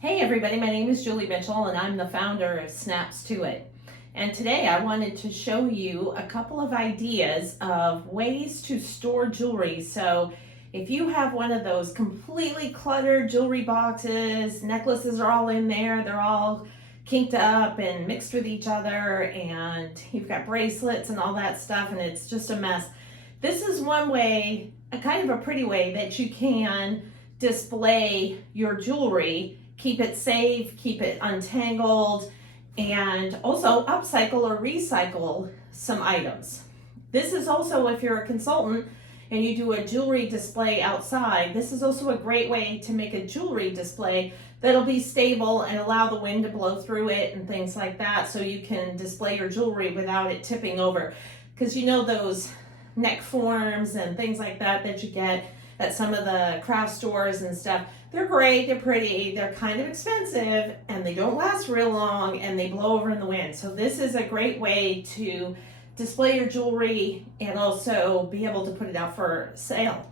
Hey everybody, my name is Julie Mitchell and I'm the founder of Snaps to It. And today I wanted to show you a couple of ideas of ways to store jewelry. So if you have one of those completely cluttered jewelry boxes, necklaces are all in there, they're all kinked up and mixed with each other, and you've got bracelets and all that stuff and it's just a mess. This is one way, a kind of a pretty way that you can display your jewelry, keep it safe, keep it untangled, and also upcycle or recycle some items. This is also, if you're a consultant and you do a jewelry display outside, this is also a great way to make a jewelry display that'll be stable and allow the wind to blow through it and things like that, so you can display your jewelry without it tipping over. Because you know those neck forms and things like that that you get at some of the craft stores and stuff, they're great, they're pretty, they're kind of expensive, and they don't last real long, and they blow over in the wind. So this is a great way to display your jewelry and also be able to put it out for sale.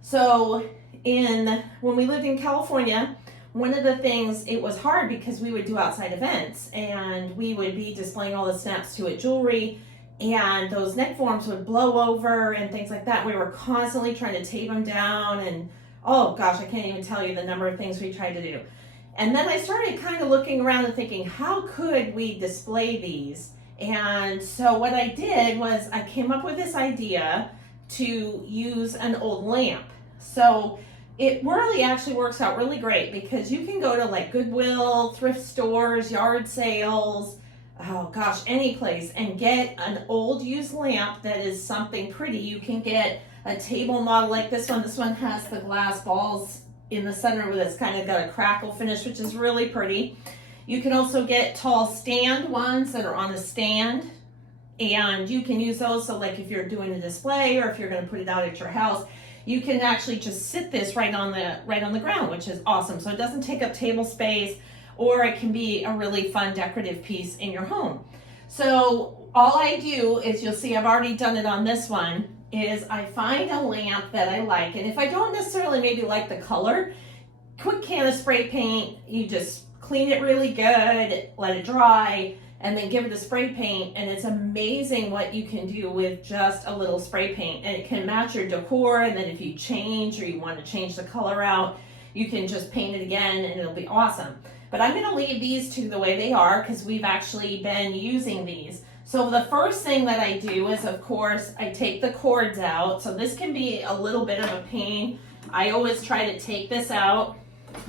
So when we lived in California, one of the things, it was hard because we would do outside events and we would be displaying all the Snaps to It jewelry, and those neck forms would blow over and things like that. We were constantly trying to tape them down, and oh gosh, I can't even tell you the number of things we tried to do. And then I started kind of looking around and thinking, how could we display these? And so what I did was I came up with this idea to use an old lamp. So it really actually works out really great because you can go to like Goodwill, thrift stores, yard sales, oh gosh, any place, and get an old used lamp that is something pretty. You can get a table model like this one. This one has the glass balls in the center with it's kind of got a crackle finish, which is really pretty. You can also get tall stand ones that are on a stand, and you can use those. So like if you're doing a display or if you're going to put it out at your house, you can actually just sit this right on the ground, which is awesome. So it doesn't take up table space, or it can be a really fun decorative piece in your home. So all I do is, you'll see I've already done it on this one, is I find a lamp that I like, and if I don't necessarily maybe like the color, quick can of spray paint, you just clean it really good, let it dry, and then give it a spray paint, and it's amazing what you can do with just a little spray paint. And it can match your decor, and then if you change or you want to change the color out, you can just paint it again and it'll be awesome. But I'm going to leave these two the way they are because we've actually been using these. So the first thing that I do is, of course, I take the cords out. So this can be a little bit of a pain. I always try to take this out,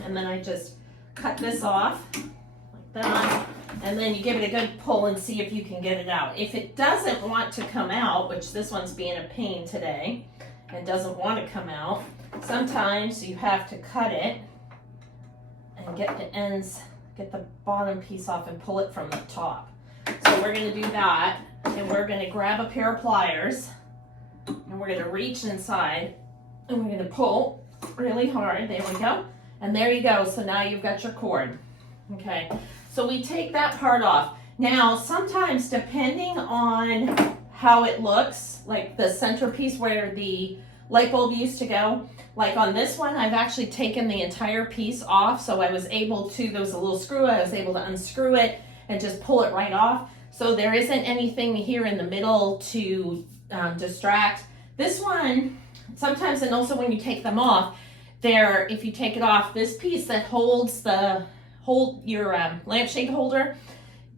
and then I just cut this off like that. And then you give it a good pull and see if you can get it out. If it doesn't want to come out, which this one's being a pain today and doesn't want to come out, sometimes you have to cut it and get the ends, get the bottom piece off and pull it from the top. So we're going to do that, and we're going to grab a pair of pliers, and we're going to reach inside, and we're going to pull really hard. There we go. And there you go. So now you've got your cord. Okay. So we take that part off. Now, sometimes depending on how it looks, like the centerpiece where the light bulb used to go, like on this one, I've actually taken the entire piece off. So I was able to, there was a little screw, I was able to unscrew it and just pull it right off. So there isn't anything here in the middle to distract. This one, sometimes, and also when you take them off, there, if you take it off, this piece that holds your lampshade holder,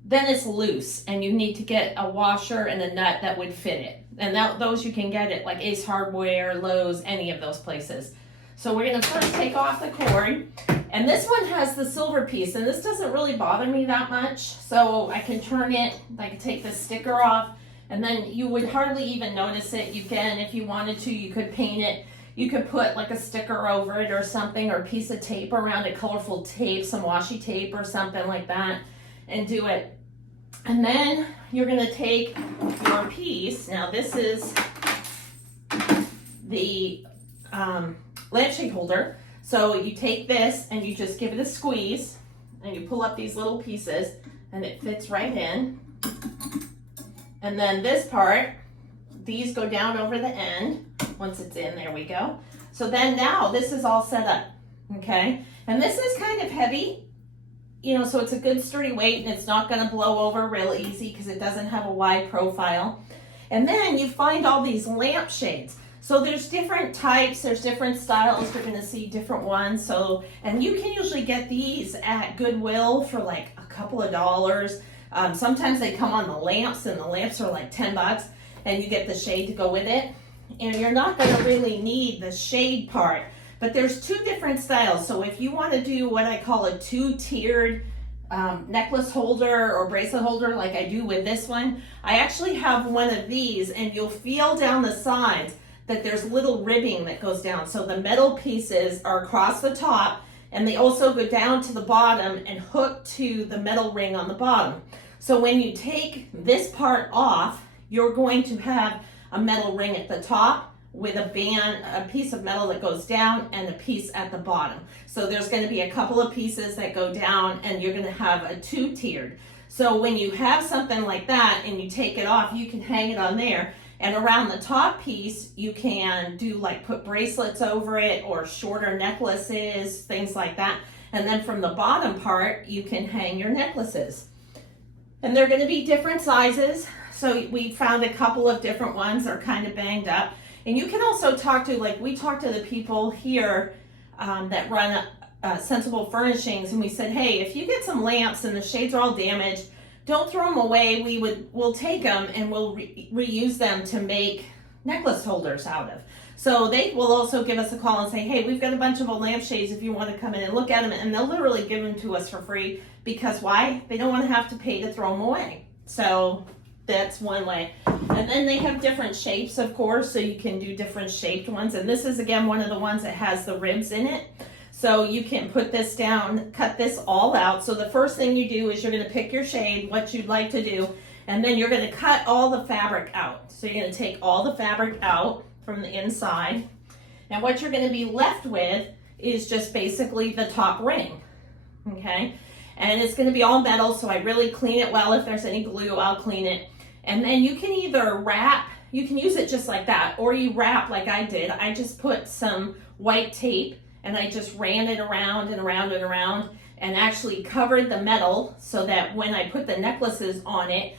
then it's loose, and you need to get a washer and a nut that would fit it. And those you can get at like Ace Hardware, Lowe's, any of those places. So we're going to first take off the cord. And this one has the silver piece, and this doesn't really bother me that much. So I can turn it, I can take the sticker off, and then you would hardly even notice it. You can, if you wanted to, you could paint it. You could put like a sticker over it or something, or a piece of tape around it, colorful tape, some washi tape or something like that, and do it. And then you're going to take your piece. Now this is the lampshade holder. So you take this and you just give it a squeeze, and you pull up these little pieces, and it fits right in. And then this part, these go down over the end. Once it's in, there we go. So then now this is all set up, okay? And this is kind of heavy, you know, so it's a good sturdy weight and it's not going to blow over real easy because it doesn't have a wide profile. And then you find all these lampshades. So there's different types, there's different styles, you're gonna see different ones. So, and you can usually get these at Goodwill for like a couple of dollars. Sometimes they come on the lamps and the lamps are like 10 bucks and you get the shade to go with it. And you're not gonna really need the shade part, but there's two different styles. So if you wanna do what I call a two-tiered necklace holder or bracelet holder like I do with this one, I actually have one of these and you'll feel down the sides that there's little ribbing that goes down. So the metal pieces are across the top and they also go down to the bottom and hook to the metal ring on the bottom. So when you take this part off, you're going to have a metal ring at the top with a band, a piece of metal that goes down and a piece at the bottom. So there's going to be a couple of pieces that go down and you're going to have a two-tiered. So when you have something like that and you take it off, you can hang it on there. And around the top piece, you can do like put bracelets over it or shorter necklaces, things like that. And then from the bottom part, you can hang your necklaces. And they're going to be different sizes. So we found a couple of different ones that are kind of banged up. And you can also talk to, like we talked to the people here that run Sensible Furnishings, and we said, hey, if you get some lamps and the shades are all damaged, don't throw them away. We'll take them and we'll reuse them to make necklace holders out of. So they will also give us a call and say, hey, we've got a bunch of old lampshades if you want to come in and look at them, and they'll literally give them to us for free because why? They don't want to have to pay to throw them away. So that's one way. And then they have different shapes, of course, so you can do different shaped ones. And this is, again, one of the ones that has the ribs in it. So you can put this down, cut this all out. So the first thing you do is you're going to pick your shade, what you'd like to do, and then you're going to cut all the fabric out. So you're going to take all the fabric out from the inside. And what you're going to be left with is just basically the top ring, okay? And it's going to be all metal, so I really clean it well. If there's any glue, I'll clean it. And then you can either wrap, you can use it just like that, or you wrap like I did. I just put some white tape and I just ran it around and around and around and actually covered the metal so that when I put the necklaces on it,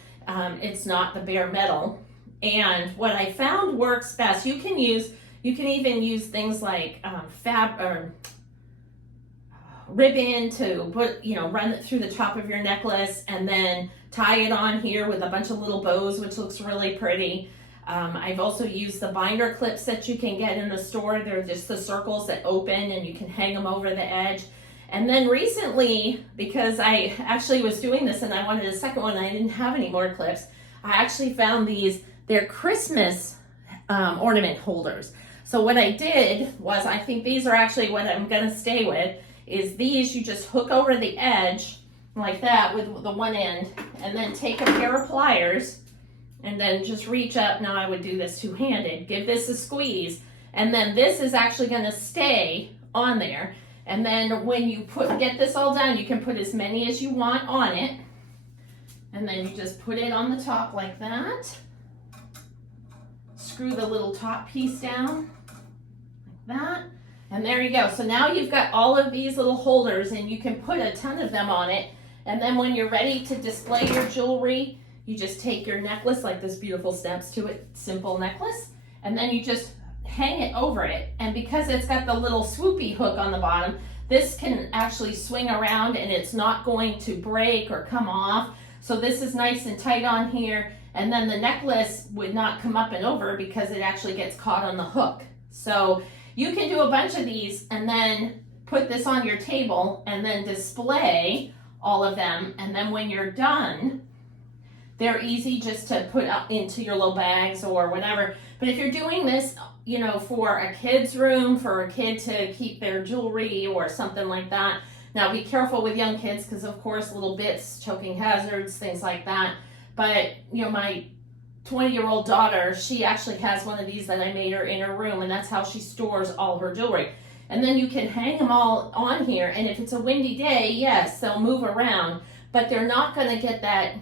it's not the bare metal. And what I found works best, you can even use things like ribbon to put, run it through the top of your necklace and then tie it on here with a bunch of little bows, which looks really pretty. I've also used the binder clips that you can get in the store. They're just the circles that open and you can hang them over the edge. And then recently, because I actually was doing this and I wanted a second one, I didn't have any more clips, I actually found these. They're Christmas ornament holders. So what I did was, I think these are actually what I'm gonna stay with, is these you just hook over the edge like that with the one end and then take a pair of pliers and then just reach up. Now I would do this two-handed, give this a squeeze, and then this is actually gonna stay on there. And then when you get this all done, you can put as many as you want on it. And then you just put it on the top like that. Screw the little top piece down like that. And there you go. So now you've got all of these little holders and you can put a ton of them on it. And then when you're ready to display your jewelry, you just take your necklace, like this beautiful Snaps to It simple necklace, and then you just hang it over it. And because it's got the little swoopy hook on the bottom, this can actually swing around and it's not going to break or come off. So this is nice and tight on here. And then the necklace would not come up and over because it actually gets caught on the hook. So you can do a bunch of these and then put this on your table and then display all of them. And then when you're done, they're easy just to put up into your little bags or whatever. But if you're doing this, for a kid's room, for a kid to keep their jewelry or something like that. Now be careful with young kids because of course little bits, choking hazards, things like that. But my 20-year-old daughter, she actually has one of these that I made her in her room, and that's how she stores all her jewelry. And then you can hang them all on here, and if it's a windy day, yes, they'll move around, but they're not going to get that,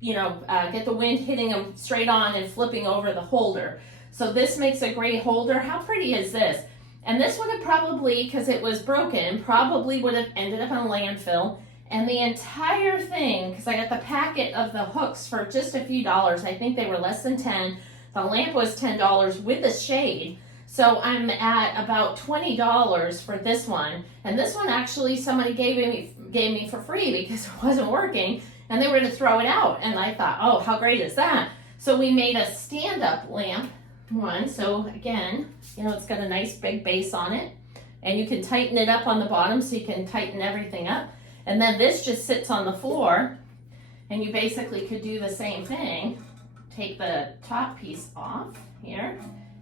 get the wind hitting them straight on and flipping over the holder. So this makes a great holder. How pretty is this? And this would have probably, because it was broken, probably would have ended up in a landfill. And the entire thing, because I got the packet of the hooks for just a few dollars, I think they were less than 10. The lamp was $10 with the shade. So I'm at about $20 for this one. And this one actually somebody gave me for free because it wasn't working and they were going to throw it out. And I thought, oh, how great is that? So we made a stand-up lamp one. So again, you know, it's got a nice big base on it. And you can tighten it up on the bottom so you can tighten everything up. And then this just sits on the floor. And you basically could do the same thing. Take the top piece off here.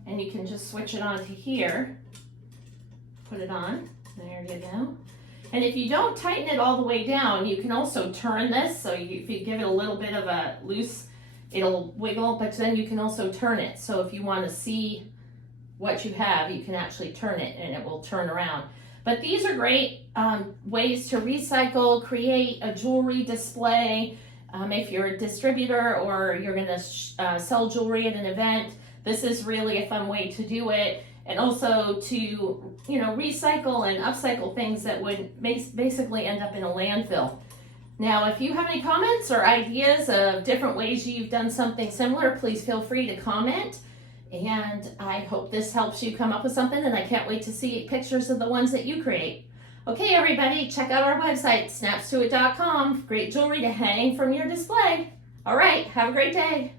And you can just switch it onto here. Put it on. There you go. And if you don't tighten it all the way down, you can also turn this. So if you give it a little bit of a loose, it'll wiggle, but then you can also turn it. So if you want to see what you have, you can actually turn it and it will turn around. But these are great ways to recycle, create a jewelry display. If you're a distributor or you're going to sell jewelry at an event, this is really a fun way to do it. And also to, you know, recycle and upcycle things that would basically end up in a landfill. Now, if you have any comments or ideas of different ways you've done something similar, please feel free to comment. And I hope this helps you come up with something, and I can't wait to see pictures of the ones that you create. Okay, everybody, check out our website, snapstoit.com. Great jewelry to hang from your display. All right, have a great day.